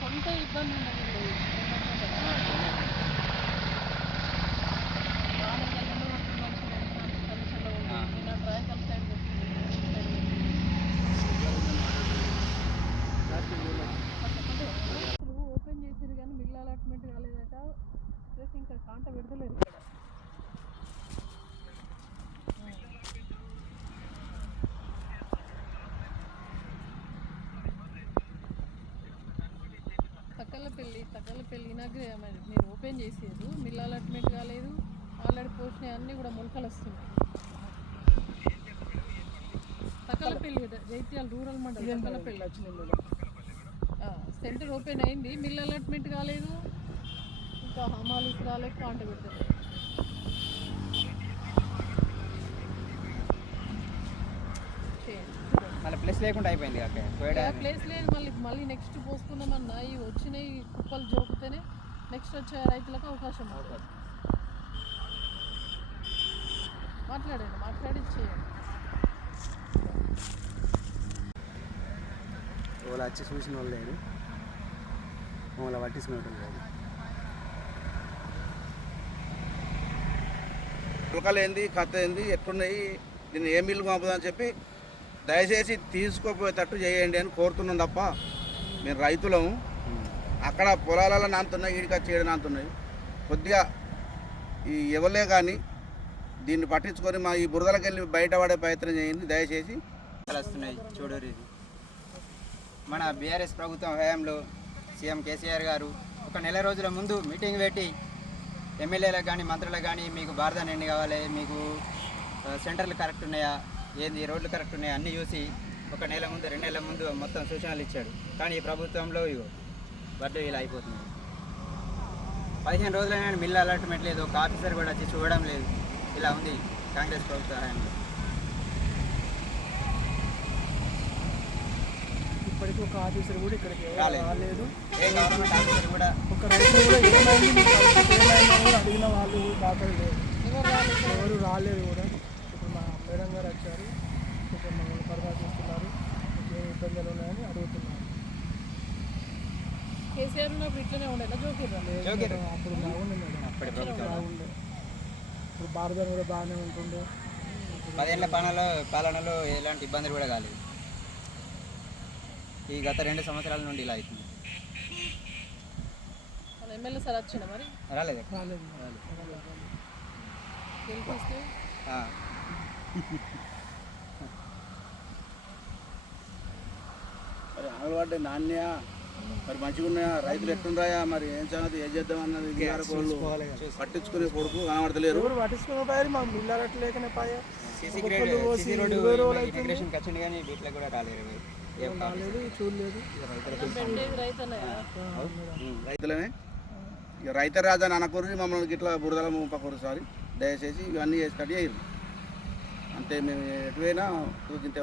కొంత ఇబ్బంది ఉండదు. ఓపెన్ చేసారు కానీ మిల్ అలాట్మెంట్ కాలేదట. ప్లస్ ఇంకా కాంట పెడతలేదు ఇక్కడ. తక్కలపల్లి మీరు ఓపెన్ చేసారు, మిల్ అలాట్మెంట్ కాలేదు. ఆల్రెడీ పోసినవి అన్నీ కూడా మొలకలు వస్తున్నాయి. తక్కలపల్లి జైత్యాల రూరల్ మండలం తక్కలపల్లి సెంటర్ ఓపెన్ అయింది, మిల్ అలాట్మెంట్ కాలేదు. ఇంకా హమాలీస్ రాలేదు, కాంట పెడతారు. ప్లేస్ లేకుండా అయిపోయింది. ప్లేస్ లేదు, మళ్ళీ నెక్స్ట్ పోసుకుందామన్నా ఈ వచ్చినాయి కుప్పలు జోకితేనే నెక్స్ట్ వచ్చే రైతులకు అవకాశం ఉంటుంది. మాట్లాడి చేయండి. వాళ్ళు వచ్చి చూసిన వాళ్ళు లేదు, మమ్మల్ని పట్టించుకునే లేదు. పులకలు ఏంది, కథ ఏంది, ఎట్లున్నాయి, దీన్ని ఏ మిల్లు పంపుదని చెప్పి దయచేసి తీసుకోపోయేటట్టు చేయండి అని కోరుతున్నాం తప్ప మేము రైతులము. అక్కడ పొలాలలో నానుతున్నాయి, ఈడికొచ్చి ఏడు నానుతున్నాయి. కొద్దిగా ఈ ఎవలే కానీ దీన్ని పట్టించుకొని మా ఈ బురదలకు వెళ్ళి బయటపడే ప్రయత్నం చేయండి దయచేసి. వస్తున్నాయి చూడరు. ఇది మన బీఆర్ఎస్ ప్రభుత్వం హయాంలో సీఎం కేసీఆర్ గారు ఒక నెల రోజుల ముందు మీటింగ్ పెట్టి ఎమ్మెల్యేలకు కానీ మంత్రులకు కానీ మీకు బారదాని ఎన్ని కావాలి, మీకు సెంటర్లు కరెక్ట్ ఉన్నాయా, ఏంది రోడ్లు కరెక్ట్ ఉన్నాయా అన్నీ చూసి ఒక నెల ముందు 2 నెలల ముందు మొత్తం సూచనలు ఇచ్చాడు. కానీ ఈ ప్రభుత్వంలో వడ్లు ఇలా అయిపోతుంది. 15 రోజులైనా మిల్ అలాట్మెంట్ లేదు, ఒక ఆఫీసర్ కూడా వచ్చి చూడడం లేదు. ఇలా ఉంది కాంగ్రెస్ ప్రభుత్వ హయాంలో. ఇప్పటికీ ఒక ఆఫీసర్ కూడా ఇక్కడికి రాలేదు. ఏ గవర్నమెంట్ ఆఫీసర్ కూడా ఒక రైతు కూడా ఏమైనా అడిగిన వాళ్ళు దాఖలు లేదు, ఎవరు రాలేదు కూడా. ఇప్పుడు మా మేడం గారు వచ్చారు, కొంచెం మమ్మల్ని పరిపాలిస్తున్నారు, ఏ ఇబ్బందులు ఉన్నాయని అడుగుతున్నారు. కేసీఆర్ ఉన్నప్పుడు ఇట్లనే ఉండేలా జోకిర్రా? అప్పుడు బాగుండే మేడం, బాగుండే. ఇప్పుడు భారతం కూడా బాగానే ఉంటుండే. 10 ఏళ్ల పాలనలో ఎలాంటి ఇబ్బందులు కూడా కాలేదు. ఈ గత 2 సంవత్సరాల నుండి ఇలా అవుతుంది. ఎమ్మెల్యే సార్ వచ్చిందా మరి? రాలేదు. మరి అంగన్వాడీ నాణ్య మరి మంచిగా ఉన్నాయా, రైతులు ఎట్లున్నాయా, మరి ఏం సంగతి, ఏం చేద్దాం అన్నది పట్టించుకునే కొడుకు కనబడతలేరు. పట్టించుకునే మాకు మిల్లారట్లేకనే పాయా చూడలేదు. రైతులనే ఇక రైతు రాజాని అనకూరి మమ్మల్ని ఇట్లా బురదల ముంపకూరు సారి దయచేసి ఇవన్నీ చేసి అయ్యారు అంతే. మేము ఎటువైనా